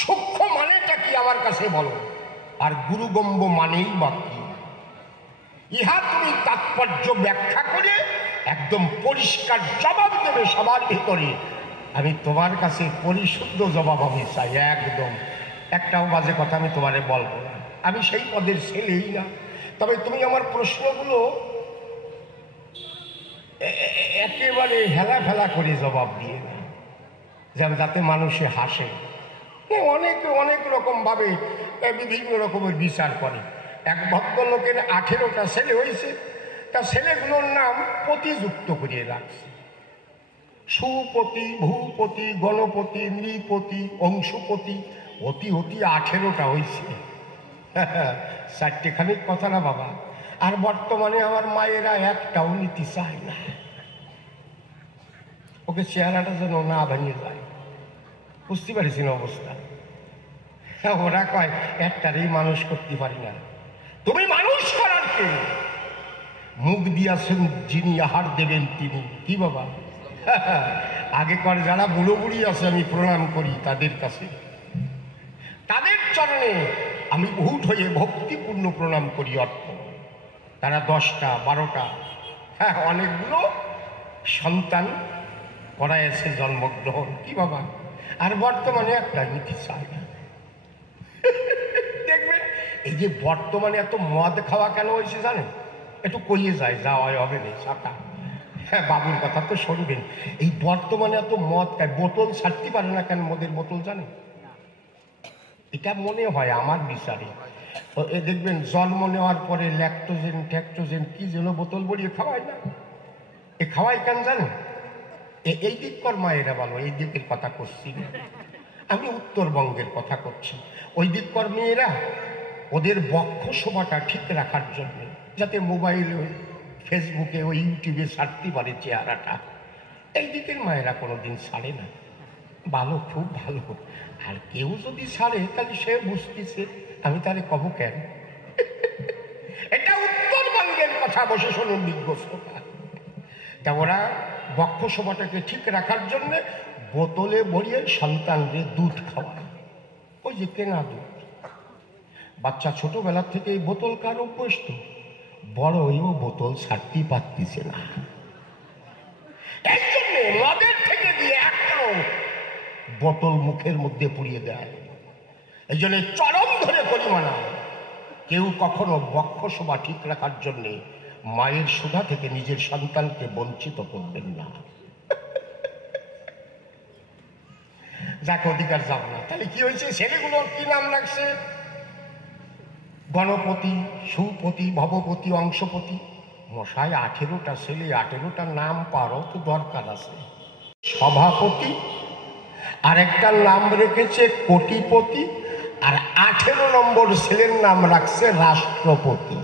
সূক্ষ্ম মানেটা কি আমার কাছে বলো, আর গুরুগম্য মানেই বা কি? ইহা তুমি তাৎপর্য ব্যাখ্যা করে একদম পরিষ্কার জবাব দেবে সবার ভিতরে। আমি তোমার কাছে পরিশুদ্ধ জবাব আমি চাই, একদম একটাও বাজে কথা আমি তোমারে বলবো না। আমি সেই পদের ছেলেই না, তবে তুমি আমার প্রশ্নগুলো একেবারে হেলা ফেলা করে জবাব দিয়ে না, যাতে মানুষে হাসে। অনেকে অনেক রকম ভাবে বিভিন্ন রকমের বিচার করে। এক ভদ্রলোকের 18টা ছেলে হয়েছে, তা ছেলেগুলোর নাম পতিযুক্ত করিয়ে রাখছে। সুপতি, ভূপতি, গণপতি, নৃপতি, অংশুপতি, অতি অতি 18টা হয়েছে। 4টেখানিক কথা না বাবা। আর বর্তমানে আমার মায়েরা একটাও নিতে চায় না, ওকে চেহারাটা যেন না ভেঙে যায়। বুঝতে পারছি না অবস্থা। ওরা কয় একটারই মানুষ করতে পারি না। তুমি মানুষ করার কে? মুখ দিয়াছেন যিনি আহার দেবেন তিনি। কি বাবা? আগেকার যারা বুড়ো বুড়ি আছে আমি প্রণাম করি তাদের কাছে, তাদের চরণে আমি বহুত হয়ে ভক্তিপূর্ণ প্রণাম করি। অর্থ তারা 10টা 12টা, হ্যাঁ অনেকগুলো সন্তান করাইছে জন্মগ্রহণ। কি বাবা? আর বর্তমানে একটা নিতে চায় না। দেখবেন এই যে বর্তমানে এত মদ খাওয়া কেন হয়েছে জানেন? একটু কইয়ে যায়, যাওয়াই হবে না সাকা। হ্যাঁ বাবুর কথা তো শুনবেন। এই বর্তমানে এত মদ খায়, বোতল ছাড়তে পারে না কেন? মদের বোতল জানেন? এটা মনে হয় আমার বিচারে। তো এ দেখবেন জন্ম নেওয়ার পরে ল্যাকটোজেন ট্যাকটোজেন কি যেন বোতল বড়িয়ে খাওয়ায় না, এ খাওয়াই কেন জানেন? এই দিককার মায়েরা বলো, এই দিকের কথা করছি না আমি, উত্তরবঙ্গের কথা করছি। ওই দিককার মেয়েরা ওদের বক্ষ শোভাটা ঠিক রাখার জন্য, যাতে মোবাইলে ফেসবুকে ওই ইউটিউবে ছাড়তে পারে চেহারাটা, এই দিকের মায়েরা কোনোদিন ছাড়ে না। ভালো, খুব ভালো। আর কেউ যদি ছাড়ে তাহলে সে বুঝতেছে, আমি তারে কব কেন? এটা উত্তরবঙ্গের কথা, বসে শুনুন বিজ্ঞ শ্রোতা। তা ওরা বক্ষ শোভাটাকে ঠিক রাখার জন্য বোতলে ভরিয়ে সন্তানদের দুধ খাওয়ায়, ওই যে কেনা দুধ। বাচ্চা ছোটবেলার থেকে এই বোতল কার অভ্যস্ত, বড় হয়েও বোতল ছাড়তে পারতেছে না। এই জন্য মদের থেকে দিয়ে এখনো বোতল মুখের মধ্যে পুড়িয়ে দেয়। এই জন্য চরম ধরে পরিমাণা কেউ কখনো বক্ষ শোভা ঠিক রাখার জন্য মায়ের সুধা থেকে নিজের সন্তানকে বঞ্চিত করবেন না। যাকে অধিকার যাব না। তাহলে কি হয়েছে? ছেলেগুলোর কি নাম রাখছে? গণপতি, সুপতি, ভবপতি, অংশপতি। মশাই 18টা ছেলে, 18টার নাম পারও তো দরকার আছে। সভাপতি, আরেকটার নাম রেখেছে কোটিপতি, আর 18 নম্বর ছেলের নাম রাখছে রাষ্ট্রপতি।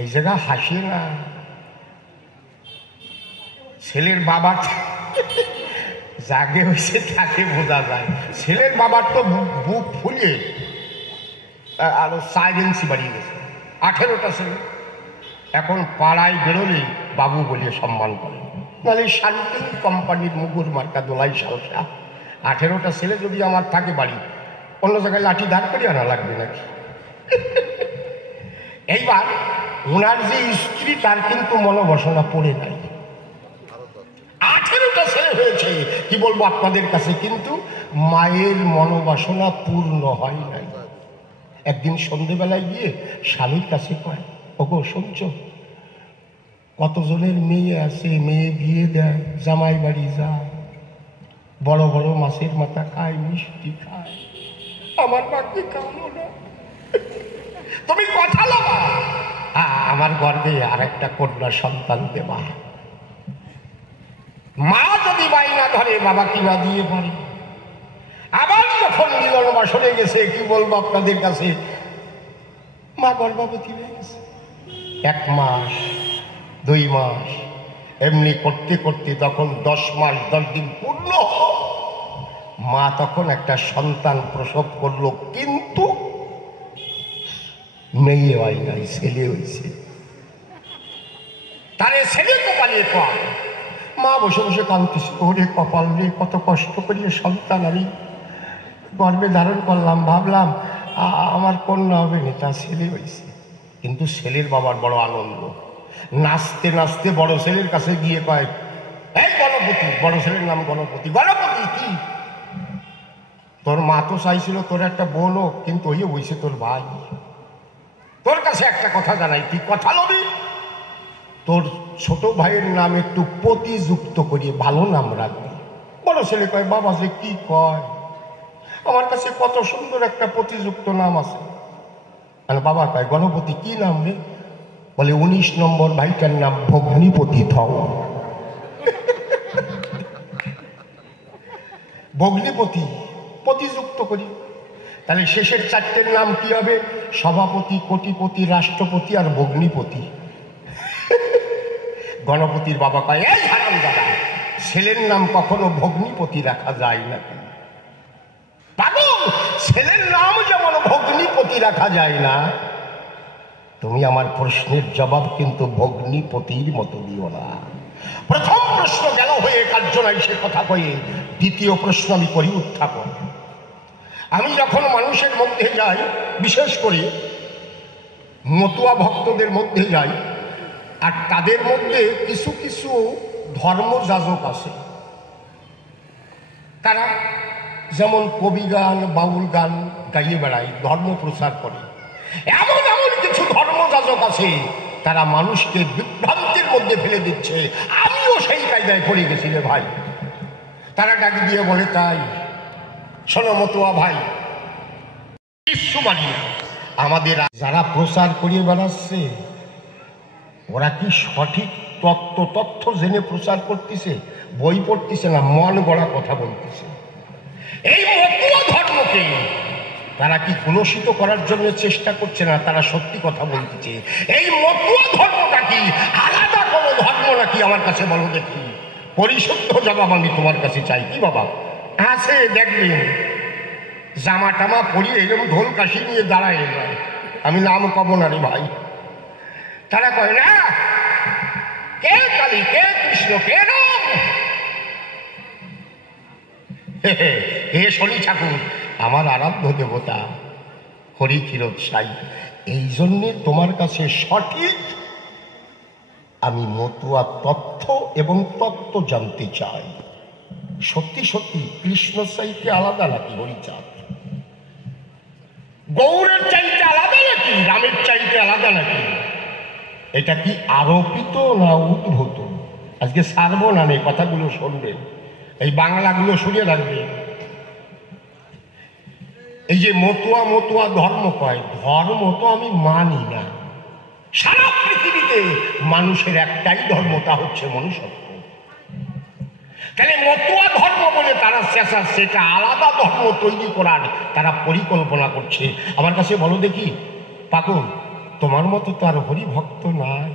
এই জায়গা হাসিয়ে না। ছেলের বাবা জাগে হয়েছে তাকে বোঝা যায়। ছেলের বাবার তো বুক ফুলিয়ে আরো 4 ইঞ্চি বাড়িয়ে গেছে। 18টা ছেলে এখন পাড়ায় বেরোলেই বাবু বলিয়ে সম্মান করে। নাহলে শান্তি কোম্পানির মুগুর মার্কা দোলাই সালসা। 18টা ছেলে যদি আমার থাকে বাড়ি, অন্য জায়গায় লাঠি দাঁড় করে আনা লাগবে নাকি? এইবার ওনার যে স্ত্রী, তার কিন্তু মনোবাসনা পড়ে নাই। 18টা ছেলে হয়েছে, কি বলবো আপনাদের কাছে, কিন্তু মায়ের মনোবাসনা পূর্ণ হয় নাই। একদিন সন্ধ্যেবেলায় গিয়ে স্বামীর কাছে কয়, ওগো শুনছ, কতজনের মেয়ে আছে, মেয়ে বিয়ে দেয়, জামাই বাড়ি যা, বড় বড় মাছের মাথা খায়, মিষ্টি খায়, আমার বাকি খাওয়ানো না। তুমি কথা লাগা, আমার গর্বে আর একটা কন্যা সন্তান দেবা। মা যদি বাইনা ধরে বাবা কিনা দিয়ে পারে। আবার যখন মিলন বাসনে গেছে, কি বলবো আপনাদের কাছে, মা গর্ভবতী হয়ে গেছে। 1 মাস 2 মাস এমনি করতে করতে তখন 10 মাস 10 দিন পূর্ণ, মা তখন একটা সন্তান প্রসব করলো, কিন্তু মেয়ে হয় নাই, ছেলে হয়েছে। তারে ছেলে কপালে পায়। মা বসে বসে কাঁদতেছে, ওরে কপাল রে, কত কষ্ট করিয়ে সন্তান আমি গর্ভে ধারণ করলাম, ভাবলাম আমার কন্যা হবে না, তার ছেলে হয়েছে। কিন্তু ছেলের বাবার বড় আনন্দ, নাচতে নাচতে বড় ছেলের কাছে গিয়ে কয়, এই গণপতি, বড় ছেলের নাম গণপতি, গণপতি কি তোর মা তো চাইছিল তোর একটা বোন হোক, কিন্তু ওই হয়েছে তোর ভাই। তোর কাছে একটা কথা জানাই, তুই কথা লবি, তোর ছোট ভাইয়ের নাম একটু পতিযুক্ত করিয়ে ভালো নাম রাখবি। বড় ছেলে কয়, বাবা যে কি কয়, আমার কাছে কত সুন্দর একটা পতিযুক্ত নাম আছে। মানে বাবা কয়, গণপতি কি নাম রে? বলে 19 নম্বর ভাইটার নাম ভগ্নিপতি থও। ভগ্নিপতি পতিযুক্ত করি, তাহলে শেষের চারটের নাম কি হবে? সভাপতি, কোটিপতি, রাষ্ট্রপতি আর ভগ্নিপতি। গণপতির বাবা কয়, এই হারাম দাদা, ছেলের নাম কখনো ভগ্নিপতি রাখা যায় না। পাগল, ছেলের নাম যেমন ভগ্নিপতি রাখা যায় না, তুমি আমার প্রশ্নের জবাব কিন্তু ভগ্নিপতির মতো দিও না। প্রথম প্রশ্ন গেল হয়ে কার্য নাই সে কথা কয়ে, দ্বিতীয় প্রশ্ন আমি করি উত্থাপন। আমি যখন মানুষের মধ্যে যাই, বিশেষ করে মতুয়া ভক্তদের মধ্যে যাই, আর তাদের মধ্যে কিছু কিছু ধর্মযাজক আছে, তারা যেমন কবি গান, বাউল গান গাইয়ে বেড়ায়, ধর্ম প্রচার করে। এমন এমন কিছু ধর্মযাজক আছে, তারা মানুষকে বিভ্রান্তির মধ্যে ফেলে দিচ্ছে। আমিও সেই কায়দায় পড়ে গেছি রে ভাই। তারা ডাকি দিয়ে বলে, তাই শোনো মতুয়া ভাই, আমাদের যারা প্রচার করিয়ে বেড়াচ্ছে, ওরা কি সঠিক তথ্য জেনে প্রচার করতেছে? বই পড়তেছে না, মন গড়া কথা বলতেছে। এই মতুয়া ধর্মকে তারা কি কলুষিত করার জন্য চেষ্টা করছে না, তারা সত্যি কথা বলতেছে। এই মতুয়া ধর্মটা কি আলাদা কোনো ধর্ম নাকি? আমার কাছে বলো দেখি, পরিশুদ্ধ জবাব আমি তোমার কাছে চাই। কি বাবা আছে দেখবেন, জামা টামা পরিয়ে এরকম ঢোল কাশি নিয়ে দাঁড়ায় যায়, আমি নাম কব না রে ভাই। তারা কয় না, কে কালী, কে কৃষ্ণ, কে রাম, হে শনি ঠাকুর, আমার আরাধ্য দেবতা হরি ক্ষীরোদ সাই। এই জন্যে তোমার কাছে সঠিক আমি মতুয়া তথ্য এবং তত্ত্ব জানতে চাই। সত্যি সত্যি কৃষ্ণ চাইতে আলাদা নাকি হরিচাঁদ? গৌরের চাইতে আলাদা নাকি? রামের চাইতে আলাদা নাকি? এটা কি আরোপিত না উদ্ভূত? আজকে সারবো না, নেই কথাগুলো শুনবেন, এই বাংলাগুলো শুনে রাখবে। এই যে মতুয়া মতুয়া ধর্ম কয়, ধর্ম তো আমি মানি না। সারা পৃথিবীতে মানুষের একটাই ধর্ম, তা হচ্ছে মনুষ্যত্ব। তাহলে মতুয়া ধর্ম বলে তারা চেঁচাচ্ছে, এটা আলাদা ধর্ম তৈরি করার তারা পরিকল্পনা করছে। আমার কাছে বলো দেখি, পাগল, তোমার মতো তো আর হরিভক্ত নাই।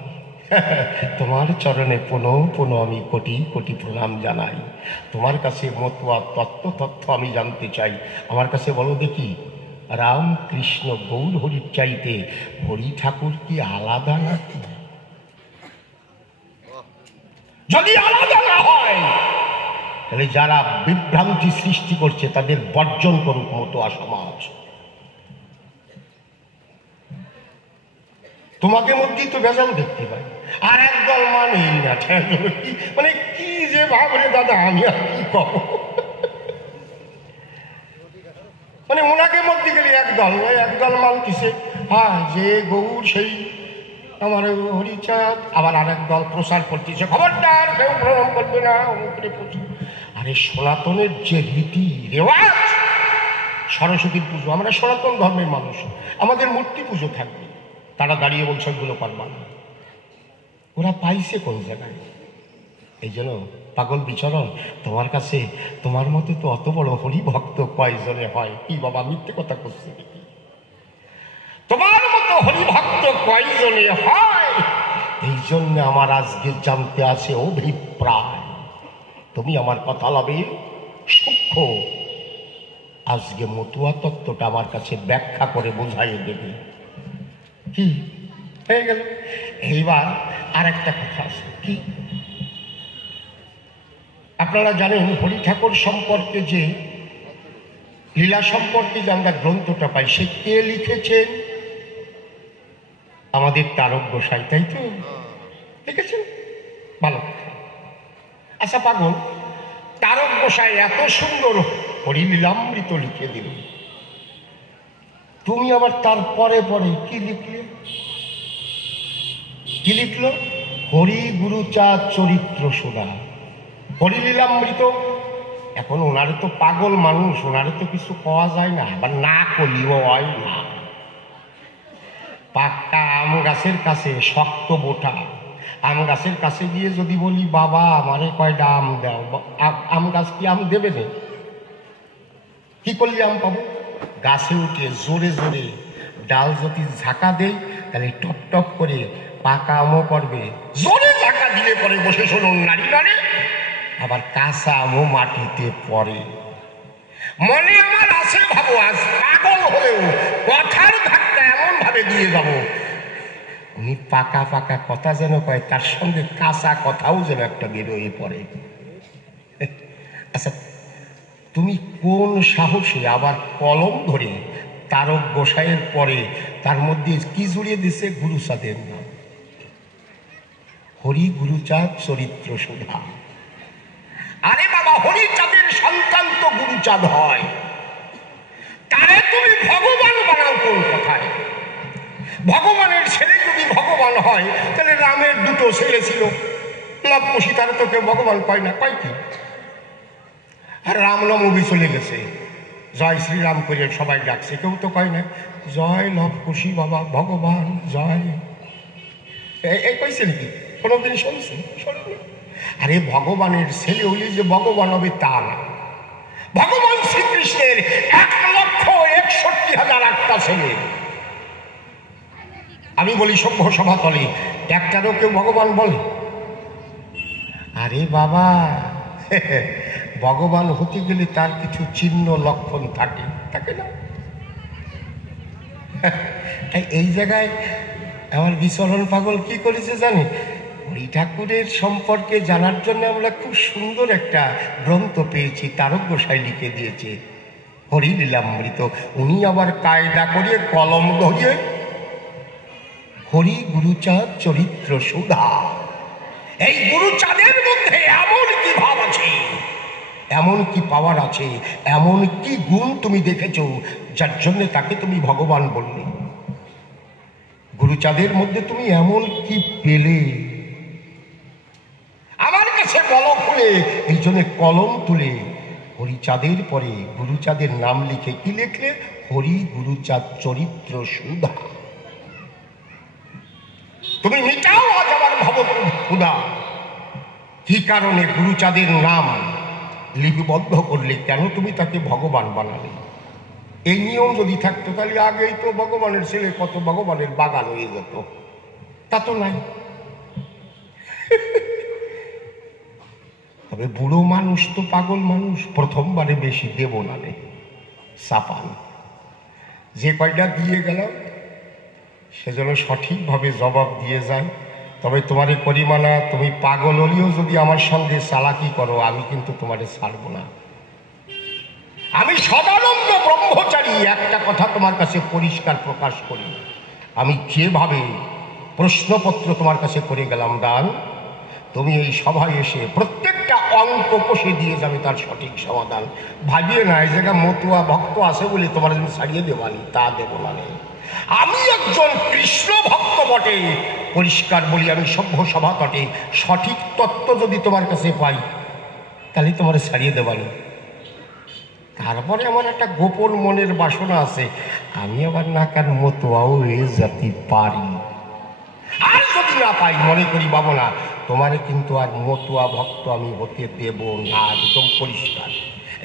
তোমার চরণে পুনঃ পুনঃ আমি কোটি কোটি প্রণাম জানাই। তোমার কাছে মতুয়া তত্ত্ব আমি জানতে চাই। আমার কাছে বলো দেখি, রাম কৃষ্ণ গৌর হরির চাইতে হরি ঠাকুর কি আলাদা নাকি? যদি আলাদা না হয়, তাহলে যারা বিভ্রান্তি সৃষ্টি করছে তাদের বর্জন করুক মতুয়া সমাজ। তোমাকে মধ্যেই তো ভেজাল দেখতে পাই, আর একদল মানেই না। মানে কি যে ভাবরে দাদা, আমি আর কি কব। মানে ওনাকে মধ্যে গেলে একদল মানতেছে, হ্যাঁ যে গৌর সেই আমার হরিচাঁদ, আবার আরেক দল প্রচার করতেছে, খবরদার কেউ প্রণাম করবে না। আরে সনাতনের যে রীতি রেওয়াজ, সরস্বতীর পুজো, আমরা সনাতন ধর্মের মানুষ, আমাদের মূর্তি পুজো থাকবে, তারা দাঁড়িয়ে বলছে ওগুলো পারবা না। ওরা পাইছে কোন জায়গায়? এই জন্য পাগল বিচরণ, তোমার কাছে তোমার মতো তো অত বড় হরিভক্ত কয়জনে হয়? কি বাবা মিথ্যে কথা করছে নাকি? তোমার মতো হরিভক্ত কয়জনে হয়? এই জন্য আমার আজকে জানতে আছে অভিপ্রায়। তুমি আমার কথা লবে সূক্ষ্ম, আজকে মতুয়া তত্ত্বটা আমার কাছে ব্যাখ্যা করে বোঝাই দেবে। কি হয়ে গেল? এইবার আর একটা কথা আছে, কি আপনারা জানেন হরি ঠাকুর সম্পর্কে যে লীলা সম্পর্কে যে আমরা গ্রন্থটা পাই, সে কে লিখেছেন? আমাদের তারক গোসাই, তাই তো লিখেছেন। ভালো। আচ্ছা পাগল, তারক গোসাই এত সুন্দর হরিলীলামৃত লিখে দিল, তুমি আবার তার পরে পরে কি লিখলে? কি লিখলো? হরি গুরুচাঁদ চরিত্র সুধা, হরিলীলামৃত। এখন ওনারে তো পাগল মানুষ, ওনারে তো কিছু পাওয়া যায় না, আবার না কলিও হয় না। পাক্কা আম গাছের কাছে, শক্ত বোটা আম গাছের কাছে গিয়ে যদি বলি বাবা আমারে কয়টা আম দাও, আম গাছ কি আম দেবে না? কি করলে আম পাবো? গাছে উঠে জোরে জোরে ডাল যদি ঝাঁকা দেয় তাহলে টপ টপ করে পাকা আমও করবে, জোরে ঝাঁকা দিলে পরে বসে শুনুন নারী নারে, আবার কাঁচা আমও মাটিতে পড়ে। মনে আমার আছে ভাবো, আজ পাগল হলেও কথার ধাক্কা এমন ভাবে দিয়ে যাব, উনি পাকা পাকা কথা যেন কয়, তার সঙ্গে কাঁচা কথাও যেন একটা বেরোয় পড়ে। আচ্ছা তুমি কোন সাহসে আবার কলম ধরে তারক গোসাইয়ের পরে তার মধ্যে কি জুড়িয়ে দিছে? গুরুচাঁদের নাম। হরি গুরুচাঁদ চরিত্র সুধা। আরে বাবা, হরিচাঁদের সন্তান তো গুরুচাঁদ হয়, তারে তুমি ভগবান বানাও কোন কথায়? ভগবানের ছেলে যদি ভগবান হয় তাহলে রামের দুটো ছেলে ছিল, লবকুশি, তারা তো কেউ ভগবান কয় না, কয় কি? আর রামনবমী চলে গেছে, জয় শ্রীরাম করে সবাই ডাকছে, কেউ তো কয় না জয় লবকুশি বাবা ভগবান জয়। এই কইছে নাকি? কোনোদিন শুনছি? শোনেনি। আরে ভগবানের ছেলে হইলে যে ভগবান হবে তা না। ভগবান শ্রীকৃষ্ণের 1,61,008টা ছেলে। আমি বলি সভ্য সভা তলে একটারও কেউ ভগবান বলে? আরে বাবা, ভগবান হতে গেলে তার কিছু চিহ্ন লক্ষণ থাকে, থাকে না? এই জায়গায় আমার বিচরণ পাগল কি করেছে জানে? হরি ঠাকুরের সম্পর্কে জানার জন্য আমরা খুব সুন্দর একটা গ্রন্থ পেয়েছি, তারক গোসাই লিখে দিয়েছে হরিলীলামৃত। উনি আবার কায়দা করিয়ে কলম ধরিয়ে হরি গুরুচাঁদ চরিত্র সুধা। এই গুরুচাঁদের মধ্যে এমন কি ভাব আছে, এমন কি পাওয়ার আছে, এমন কি গুণ তুমি দেখেছ যার জন্য তাকে তুমি ভগবান বললে? গুরুচাঁদের মধ্যে তুমি এমন কি পেলে আমার কাছে বলো খুলে? এই জন্য কলম তুলে হরিচাঁদের পরে গুরুচাঁদের নাম লিখে কি লিখলে? হরি গুরুচাঁদ চরিত্র সুধা। তুমি মিটাও আজ আমার ভাব ক্ষুধা। কি কারণে গুরুচাঁদের নাম লিপিবদ্ধ করলে? কেন তুমি তাকে ভগবান বানালে? এই নিয়ম যদি থাকতো তাহলে আগেই তো ভগবানের ছেলে কত ভগবানের বাগান হয়ে যেত, তা তো নাই। তবে বুড়ো মানুষ তো পাগল মানুষ, প্রথমবারে বেশি দেব না রে সাপান। যে কয়টা দিয়ে গেল সেজন্য সঠিকভাবে জবাব দিয়ে যায়। তবে তোমারে করিমানা, তুমি পাগল হলেও যদি আমার সঙ্গে চালাকি করো আমি কিন্তু তোমারে ছাড়বো না। আমি সদানন্দ ব্রহ্মচারী। একটা কথা তোমার কাছে পরিষ্কার প্রকাশ করি, আমি যেভাবে প্রশ্নপত্র তোমার কাছে করে গেলাম দান, তুমি এই সভায় এসে প্রত্যেকটা অঙ্ক কষে দিয়ে যাবে তার সঠিক সমাধান। ভাবিয়ে না এই জায়গায় মতুয়া ভক্ত আছে বলে তোমার আমি ছাড়িয়ে দেবানি, তা দেব না। আমি একজন কৃষ্ণ ভক্ত বটে, পরিষ্কার বলি আমি সভ্য সভা তটে। সঠিক তত্ত্ব যদি তোমার কাছে পাই তাহলে তোমার ছাড়িয়ে দেবানি। তারপরে আমার একটা গোপন মনের বাসনা আছে, আমি আবার নাকার মতুয়াও হয়ে যেতে পারি। আর যদি না পাই মনে করি বাবু না, তোমারে কিন্তু আর মতুয়া ভক্ত আমি হতে দেব না, একদম পরিষ্কার।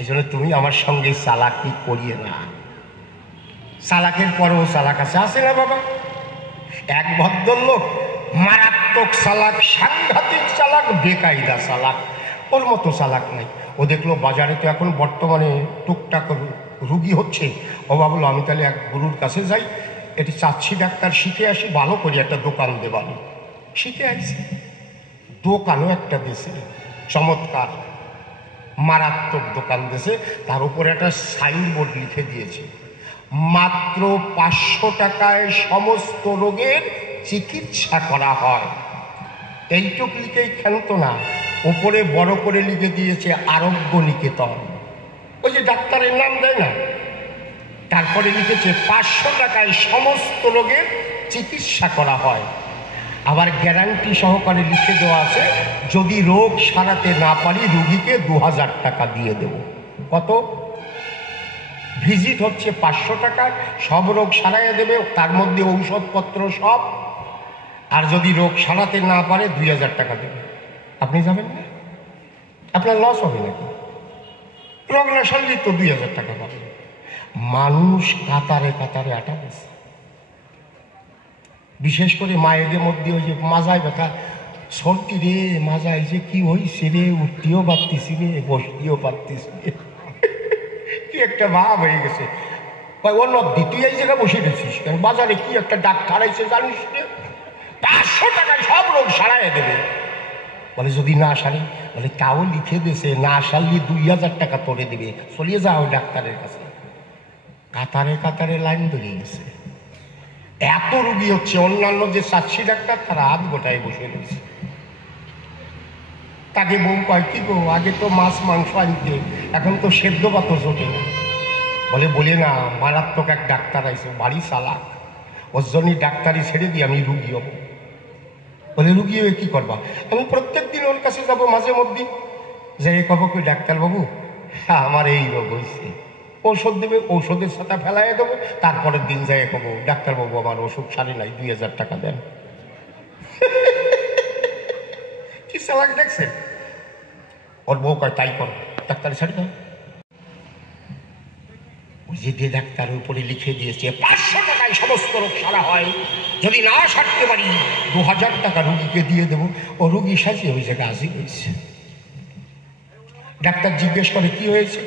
এই জন্য তুমি আমার সঙ্গে চালাকি করিয়ে না। চালাকের পরেও চালাক আছে, আছে না বাবা? এক ভদ্রলোক মারাত্মক চালাক, সাংঘাতিক চালাক, বেকায়দা চালাক, ওর মতো চালাক নাই। ও দেখলো বাজারে তো এখন বর্তমানে টুকটাক রুগী হচ্ছে, ও ভাবলো আমি তাহলে এক গুরুর কাছে যাই, এটি চাচ্ছি ডাক্তার শিখে আসি, ভালো করে একটা দোকান দেবানি। শিখে আসছি, দোকানও একটা দেশে চমৎকার। মারাত্মক দোকান দিয়েছে, তার উপরে একটা সাইনবোর্ড লিখে দিয়েছে, মাত্র 500 টাকায় সমস্ত রোগের চিকিৎসা করা হয়। এইটুক লিখেই ক্ষান্ত না, ওপরে বড় করে লিখে দিয়েছে আরোগ্য নিকেতন, ওই যে ডাক্তারের নাম দেয় না, তারপরে লিখেছে 500 টাকায় সমস্ত রোগের চিকিৎসা করা হয়। আবার গ্যারান্টি সহকারে লিখে দেওয়া আছে, যদি রোগ সারাতে না পারি রুগীকে 2000 টাকা দিয়ে দেব। কত? ভিজিট হচ্ছে 500 টাকা, সব রোগ সারাইয়া দেবে, তার মধ্যে ঔষধপত্র সব। আর যদি রোগ সারাতে না পারে 2000 টাকা দেবে। আপনি যাবেন না? আপনার লস হবে নাকি? রোগ না সারলে তো 2000 টাকা পাবেন। মানুষ কাতারে কাতারে আটা দিচ্ছে। বিশেষ করে মায়েদের মধ্যে ওই যে মাজায় ব্যথা, সর্দি রে মাজায় যে কি হয়েছে রে, উঠতেও পারতেছি রে, বসতেও পারতেছি রে, কি একটা ভাব হয়ে গেছে। অন্য তুই এই জায়গায় বসে গেছিস কেন? বাজারে কি একটা ডাক্তার আইছে জানিস রে, 500 টাকায় সব রোগ সারাই দেবে। বলে যদি না সারি, বলে তাও লিখে দিয়েছে, না সারলে 2000 টাকা তোরে দেবে, চলিয়ে যাও ডাক্তারের কাছে। কাতারে কাতারে লাইন ধরে গেছে, এত রুগী হচ্ছে। অন্যান্য যে 400 ডাক্তার তারা হাত গোটায় বসে রয়েছে। তাকে বউ কয়, কি গো আগে তো মাছ মাংস আনতে, এখন তো সেদ্ধ পাতো জোটে না। বলে না, মারাত্মক এক ডাক্তার আইছে, বাড়ি চালাক, ওর জন্যই ডাক্তারি ছেড়ে দিয়ে আমি রুগী হবো। বলে রুগী হয়ে কি করবা? আমি প্রত্যেক দিন ওর কাছে যাবো, মাঝে মধ্যে যাই কব, কই ডাক্তারবাবু আমার এই রোগ হয়েছে, ঔষধ দেবে, ঔষধের সাথে ফেলাই দেবো। তারপরের দিন যাই কব, ডাক্তারবাবু আমার ওষুধ সারে নাই, 2000 টাকা দেন। কি চালাক দেখছেন? ওর বউ কয় তাই কর, ডাক্তার ছাড়ি দাও। ওই যে ডাক্তারের উপরে লিখে দিয়েছে 500 টাকায় সমস্ত রোগ সারা হয়, যদি না সারতে পারি 2000 টাকা রুগীকে দিয়ে দেবো। ও রুগী সাজিয়ে ওই জায়গায় হাজির হয়েছে। ডাক্তার জিজ্ঞেস করে কি হয়েছে?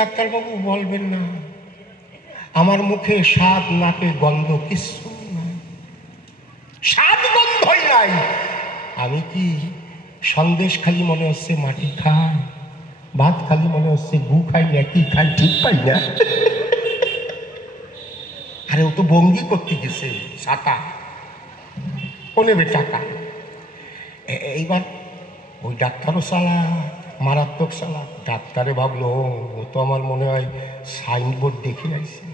ডাক্তারবাবু বলবেন না, আমার মুখে স্বাদ, নাকে গন্ধ, কিছু না, স্বাদ গন্ধই নাই। আমি কি সন্দেশ খালি মনে হচ্ছে মাটি খাই, ভাত খালি মনে হচ্ছে গু খাই না, কি খাই ঠিক পাই না। আরে ও তো ভঙ্গি করতে গেছে, ছাতা ও নেবে টাকা। এইবার ওই ডাক্তারও চালাক, মারাত্মক চালাক। ডাক্তারে ভাবলো ও তো আমার মনে হয় সাইনবোর্ড দেখে আইছে,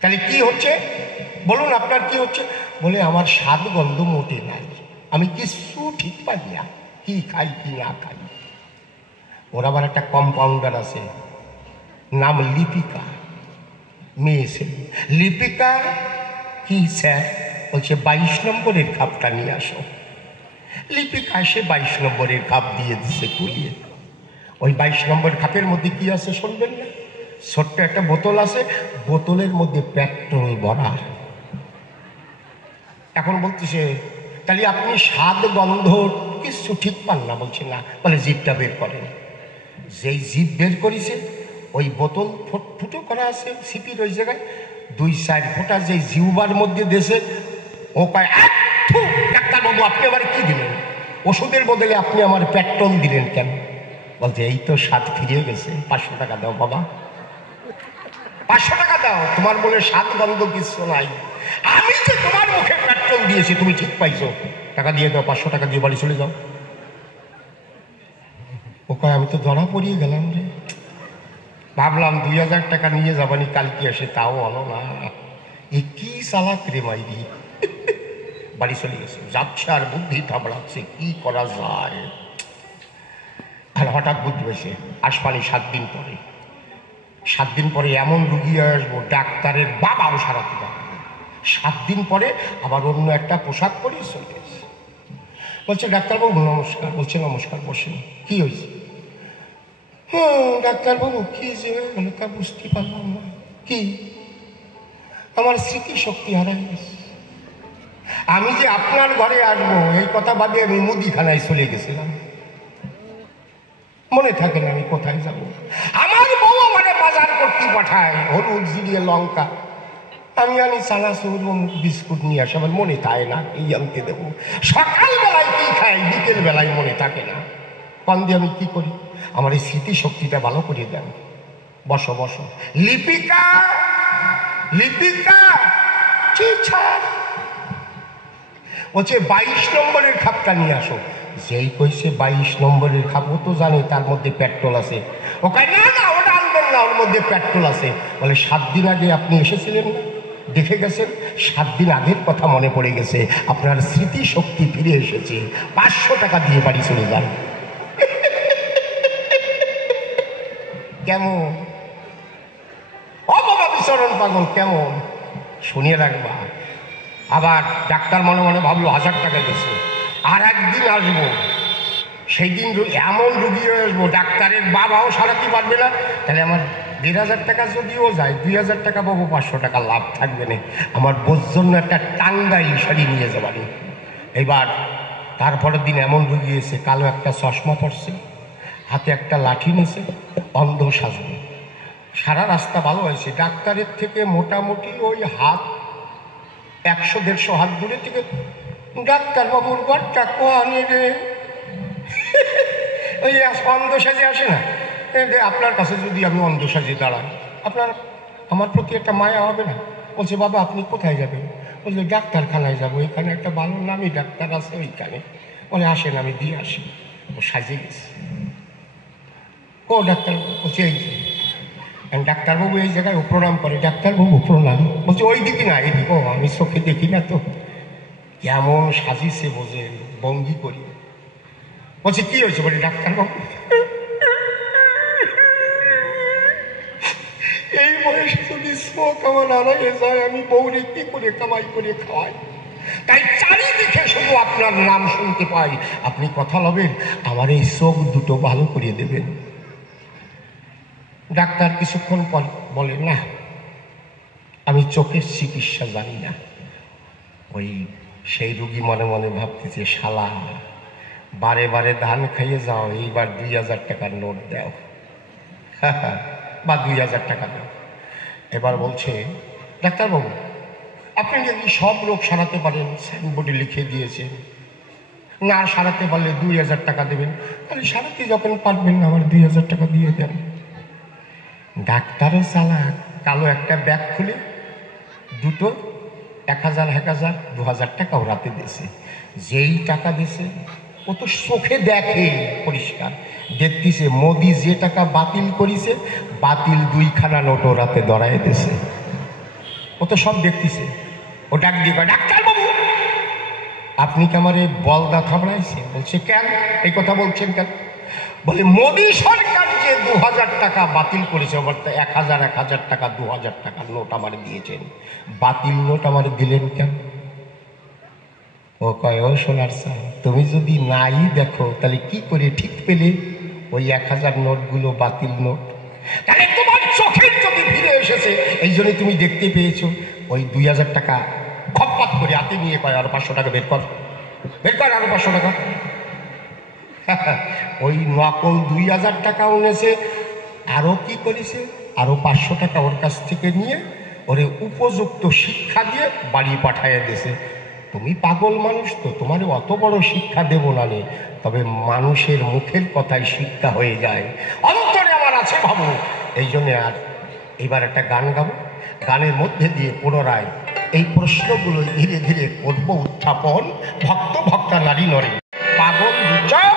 তাহলে কি হচ্ছে বলুন, আপনার কি হচ্ছে? বলে আমার স্বাদ গন্ধ মোটে নাই, আমি কিছু ঠিক পাই না, কি খাই কি না খাই। ওর আবার একটা কম্পাউন্ডার আছে, নাম লিপিকা, মেয়ে ছেলে। লিপিকা কি স্যার? বলছে 22 নম্বরের খাপটা নিয়ে আসো। লিপিকা এসে 22 নম্বরের খাপ দিয়ে দিচ্ছে কুলিয়ে। ওই 22 নম্বর খাপের মধ্যে কি আছে শুনবেন না? ছোট্ট একটা বোতল আছে, বোতলের মধ্যে পেট্রোল ভরা। এখন বলতেছে তাহলে আপনি স্বাদ গন্ধ কিছু ঠিক পান না? বলছে না। বলে জিভটা বের করেন। যেই জিভ বের করেছে, ওই বোতল ফুটো করা আছে সিপির ওই জায়গায়, 2-4 ফোঁটা যেই জিহ্বার মধ্যে দেশে, ও কয় ডাক্তারবাবু আপনি আবার কি দিলেন? ওষুধের বদলে আপনি আমার পেট্রোল দিলেন কেন? বলছে এই তো স্বাদ ফিরিয়ে গেছে, 500 টাকা দাও বাবা, 500 টাকা দাও, তোমার বলে স্বাদ গন্ধ কিছু নাই, আমি যে তোমার মুখে পেট্রোল দিয়েছি তুমি ঠিক পাইছো, টাকা দিয়ে দাও, 500 টাকা দিয়ে বাড়ি চলে যাও। ও কয় আমি তো ধরা পড়িয়ে গেলাম রে, ভাবলাম 2000 টাকা নিয়ে যাবানি কালকে এসে, তাও হলো না। এ কি চালাক রে মাইরি। বাড়ি চলে গেছে, যাচ্ছে আর বুদ্ধি থাবড়াচ্ছে কি করা যায়। আর হঠাৎ বুদ্ধি হয়েছে আসবানি 7 দিন পরে, 7 দিন পরে এমন রুগী আসবো ডাক্তারের বাবাও সারাতে পারবে। 7 দিন পরে আবার অন্য একটা পোশাক পরে চলে গেছে। বলছে ডাক্তারবাবু নমস্কার। বলছে নমস্কার, বসেন। কি হয়েছে? ডাক্তারবাবু কি যে হলো তা বুঝতে পারলাম না। কি? আমার স্মৃতিশক্তি হারাই গেছে। আমি যে আপনার ঘরে আসবো এই কথা ভাবি আমি মুদিখানায় চলে গেছিলাম, মনে থাকে না আমি কোথায় যাব। আমার বউ মানে বাজার করতে পাঠায় হলুদ, জিরিয়ে, লঙ্কা, আমি আনি চানাচুর বিস্কুট নিয়ে আসি, আমার মনে থাকে না এই আনতে দেবো। সকালবেলায় কি খাই বিকেল বেলায় মনে থাকে না। কন দিয়ে আমি কি করি? আমার এই স্মৃতিশক্তিটা ভালো করে দেন। বসো বসো। লিপিকা, লিপিকা, কি ছাড় বলছে 22 নম্বরের খাপটা নিয়ে আসো। যেই কইছে 22 নম্বরের খাপ, ও তো জানে তার মধ্যে পেট্রোল আছে। ও কয় না না, ওটা আনবেন না, ওর মধ্যে পেট্রোল আছে। বলে 7 দিন আগে আপনি এসেছিলেন, দেখে গেছেন, 7 দিন আগের কথা মনে পড়ে গেছে, আপনার স্মৃতিশক্তি ফিরে এসেছে, 500 টাকা দিয়ে বাড়ি চলে যান। কেমন অবাবা বিচরণ পাগল, কেমন শুনিয়ে রাখবা। আবার ডাক্তার মনে মনে ভাবলো 1000 টাকা গেছে, আর একদিন আসবো, সেই দিন এমন রুগী হয়ে আসবো ডাক্তারের বাবাও সারাতে পারবে না, তাহলে আমার 1500 টাকা যদিও যায় 2000 টাকা পাবো, 500 টাকা লাভ থাকবে না, আমার বোঝ জন্য একটা টাঙ্গাই শাড়ি নিয়ে যাবানি। এবার তারপরের দিন এমন রুগী এসে, কালো একটা চশমা পড়ছে, হাতে একটা লাঠি নিয়েছে, অন্ধ সাজবে। সারা রাস্তা ভালো হয়েছে, ডাক্তারের থেকে মোটামুটি ওই হাত 100-150 হাত দূরে থেকে ডাক্তারবাবুর ঘরটা কোয়ানে রে। ওই অন্ধ সাজে আসে না, আপনার কাছে যদি আমি অন্ধ সাজে দাঁড়াই, আপনার আমার প্রতি একটা মায়া হবে না? বলছে বাবা আপনি কোথায় যাবেন? বলছে ডাক্তারখানায় যাবো, এখানে একটা ভালো নামি ডাক্তার আছে ওইখানে। বলে আসেন আমি দিয়ে আসি। ও সাজে গেছে। ও ডাক্তার বলছে এই যে ডাক্তারবাবু এই জায়গায় ও প্রণাম করে। ডাক্তারবাবু প্রণাম। বলছে ওই দিকে না, এইদিকে। ও আমি চোখে দেখি না তো। কেমন সাজিছে বোঝেন, ভঙ্গি করি। বলছে কি হয়েছে? বলে ডাক্তারবাবু এই বয়সে যদি চোখ আমার হারিয়ে যায়, আমি বউরে কি করে কামাই করে খাওয়াই? তাই চারিদিকে শুধু আপনার নাম শুনতে পাই। আপনি কথা বলবেন, আমার এই চোখ দুটো ভালো করিয়ে দেবেন। ডাক্তার কিছুক্ষণ পর বলে না, আমি চোখের চিকিৎসা জানি না। ওই সেই রুগী মনে মনে ভাবতেছে, শালা বারে বারে ধান খাইয়ে যাও, এইবার 2000 টাকার নোট দাও বা 2000 টাকা দাও। এবার বলছে ডাক্তারবাবু আপনি যদি সব রোগ সারাতে পারেন, সাইনবোর্ডে লিখে দিয়েছেন, না সারাতে পারলে 2000 টাকা দেবেন, তাহলে সারাতে যখন পারবেন না আমার 2000 টাকা দিয়ে দেন। ডাক্তারও চালাক, কালো একটা ব্যাগ খুলে দুটো 1000, 1000, 2000 টাকা ওরাতে দিয়েছে। যেই টাকা দিয়েছে ও তো চোখে দেখে পরিষ্কার, দেখতেছে মোদি যে টাকা বাতিল করেছে, বাতিল 2খানা নোট ওরাতে ধরাই দিয়েছে। ও তো সব দেখতেছে। ও ডাক দিয়ে ডাক্তারবাবু আপনি কি আমার এই বলদা থামড়াইছে? বলছে কেন এই কথা বলছেন কেন? বলে মোদি সরকার যে 2000 টাকা বাতিল করেছে, 1000, 1000 টাকা, 2000 টাকার নোট আমার দিয়েছেন, বাতিল নোট আমার দিলেন কেন? ও কয় ও সোনার সাহ, তুমি যদি নাই দেখো তাহলে কি করে ঠিক পেলে ওই 1000 নোটগুলো বাতিল নোট? তাহলে তোমার চোখের চোখে ফিরে এসেছে, এই জন্য তুমি দেখতে পেয়েছো। ওই 2000 টাকা খপ্পাত করে হাতে নিয়ে কয় আরো 500 টাকা বের কর, বের কর আরো 500 টাকা। ওই নকল 2000 টাকা উনেছে, আরো কি করেছে, আরো 500 টাকা ওর কাছ থেকে নিয়ে ওরে উপযুক্ত শিক্ষা দিয়ে বাড়ি পাঠাইয়া দিয়েছে। তুমি পাগল মানুষ তো, তোমার অত বড় শিক্ষা দেব না রে, তবে মানুষের মুখের কথায় শিক্ষা হয়ে যায়, অন্তরে আমার আছে ভাবো। এই জন্য আর এবার একটা গান গাবো, গানের মধ্যে দিয়ে পুনরায় এই প্রশ্নগুলো ধীরে ধীরে করবো উত্থাপন। ভক্ত ভক্তা নারী নরে পাগল বিচার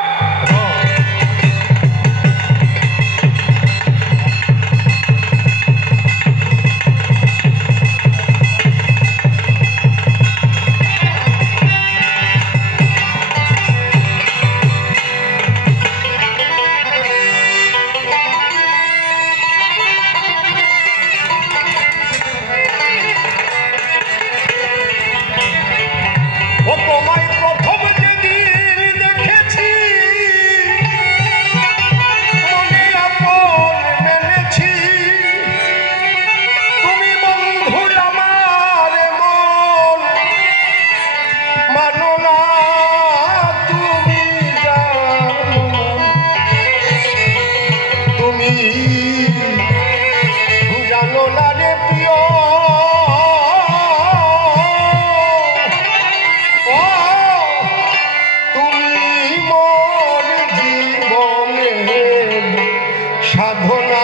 সাধনা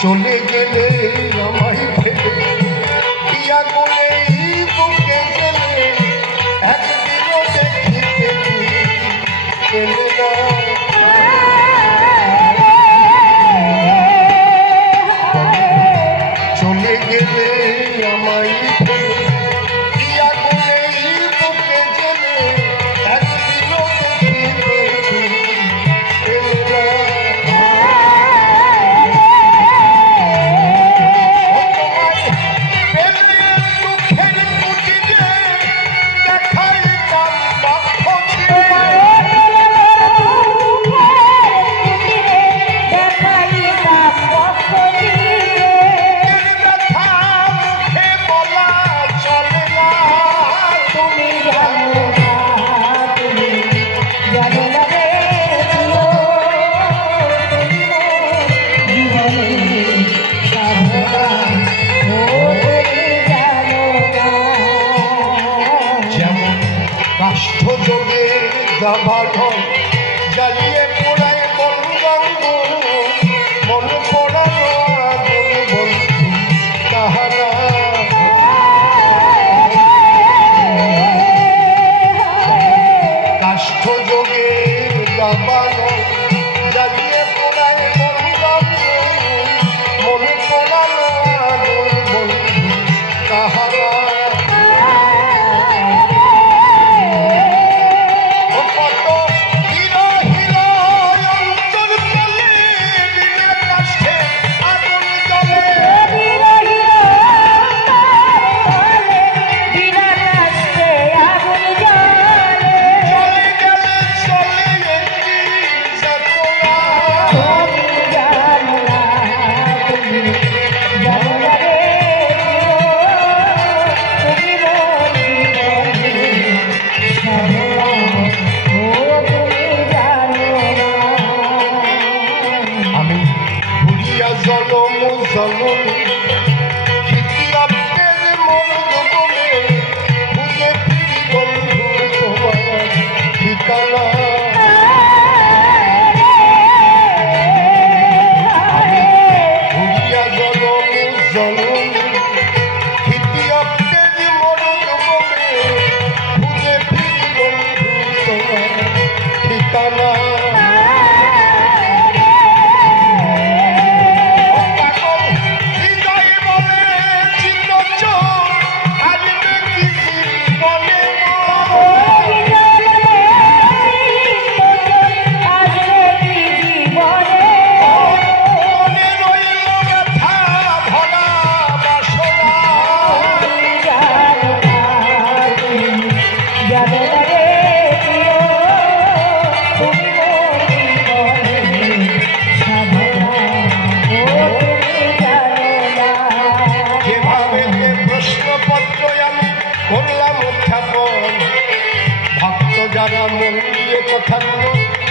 চলে গেলে আমায় ফেলে ইয়া বলে বুকে গেলে একদিনও দেখিতে পেলে না চলে গেলে আমায় ফেলে ইয়া বলে বুকে গেলে একদিনও দেখিতে পেলে না জ্বালিয়ে পোড়ায় বলরঙ্গ মন পড়ানো আগুন বন্ধু তাহারা কাষ্ঠ যোগে দাবানো জ্বালিয়ে পোড়ায় বলরঙ্গ মন পড়ানো আগুন বন্ধু তাহারা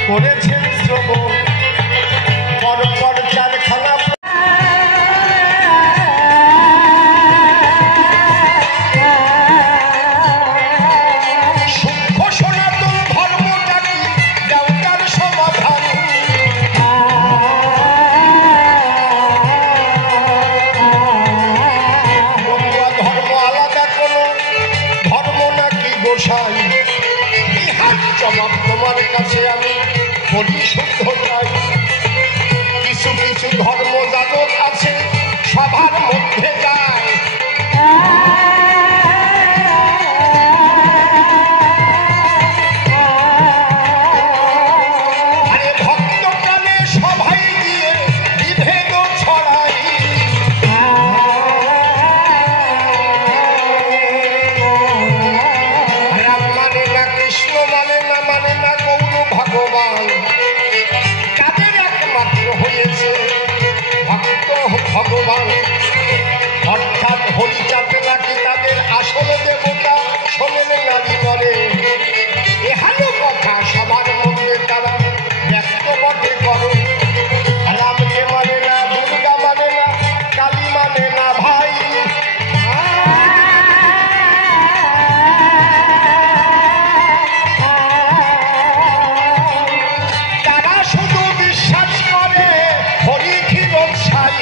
করেছেন শ্রবণ পরপর চারখানা সূক্ষ্ম সনাতন ধর্মটা কি দেবতার সমাধান ধর্ম আলাদা কোনো ধর্ম নাকি গোসাই ইহার জবাব তোমার কাছে আমি পরিশুদ্ধ চাই কিছু কিছু ধর্ম যাজক আছে সবার মধ্যে যায় আরে ভক্ত প্রাণে সবাই দিয়ে বিভেদ ছড়াই রাম মানে না কৃষ্ণ মানে না গৌর ভগবান কাদের একমাত্র হয়েছে ভক্ত ভগবান অর্থাৎ হরিচাঁদ নাকি তাদের আসল দেবতা শোনেন নারী করে এহানো কথা সবার মধ্যে তারা ব্যক্ত বটে করে রামকে মানে না দুর্গা মানে না কালী মানে না ভাই তারা শুধু বিশ্বাস করে হরি ক্ষীর ছাই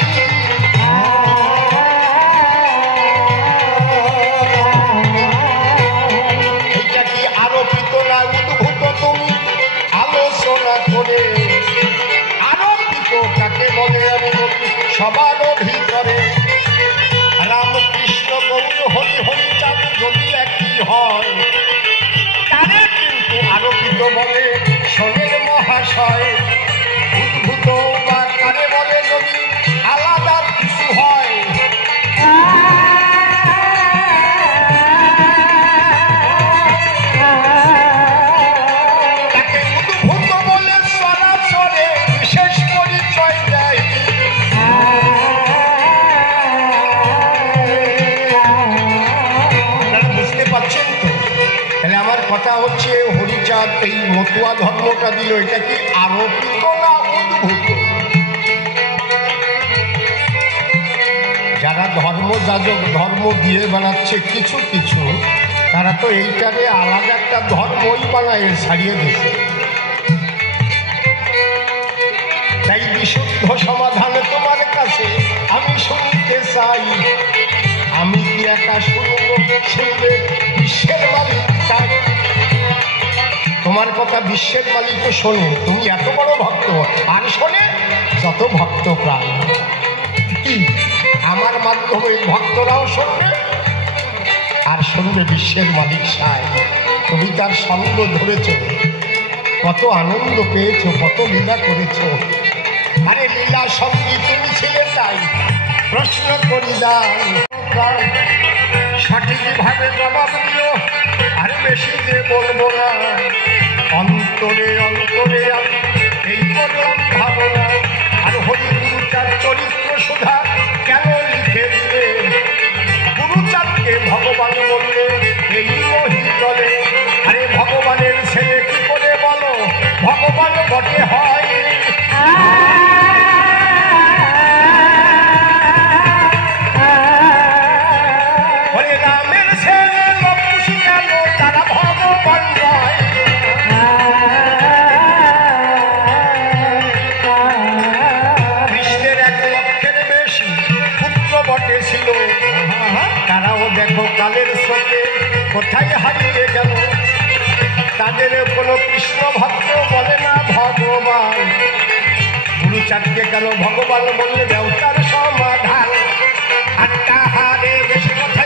এইটা কি আরোপিত না উদ্ভূত তুমি আলোচনা করে আরোপিত কাকে বলে আমি বলি সবার ভিতরে রামকৃষ্ণ গৌর হরি হরিচাঁদ যদি একই হয় তারা কিন্তু আরোপিত বলে শোনেন মহাশয় উদ্ভূত বা কারে বলে যদি আলাদা কিছু হয় তাকে উদ্ভূত বলে চরাচরে বিশেষ পরিচয় দেয় আপনারা বুঝতে পারছেন তো তাহলে আমার কথা হচ্ছে হরিচাঁদ এই মতুয়া ধর্মটা দিল এটা কি আরোপিত না উদ্ভূত যারা ধর্মযাজক ধর্ম দিয়ে বানাচ্ছে কিছু কিছু তারা তো এইটারে আলাদা একটা ধর্মই বানায় ছাড়িয়ে দিচ্ছে তাই বিশুদ্ধ সমাধানে তোমার কাছে আমি শুনতে চাই আমি কি একা শুনবো শুনবে বিশ্বের মালিক তাই তোমার কথা বিশ্বের মালিকও শোনে তুমি এত বড় ভক্ত আর শোনে যত ভক্ত প্রাণ কি আমার মাধ্যমে ভক্তরাও শুনবে আর শুনবে বিশ্বের মালিক সায় তুমি তার সঙ্গ ধরেছ কত আনন্দ পেয়েছো কত লীলা করেছো আরে লীলা সঙ্গী তুমি ছিলে তাই প্রশ্ন করি দাও সঠিকভাবে জবাব দিও আর বেশি যে বলবো না অন্তরে অন্তরে আমি এই করলাম ভাবনা আর হরি গুরুচাঁদ চরিত্র সুধা কেন লিখে দিলে গুরুচাঁদকে ভগবান বললে এই মহিতলে আরে ভগবানের ছেলে কি করে বলো ভগবান বটে হয় রামের ছেলে লক্ষ্মী কেন তারা ভগবান নয় কৃষ্ণের 1 লক্ষের বেশি পুত্র বটে ছিল তারাও দেখো কালের স্রোতে কোথায় হারিয়ে গেল তাদের কোনো কৃষ্ণ ভক্ত বলে না ভগবান গুরুচাঁদকে কেন ভগবান বললে দেবতার সমাধান আর তাহারে বেশি কথা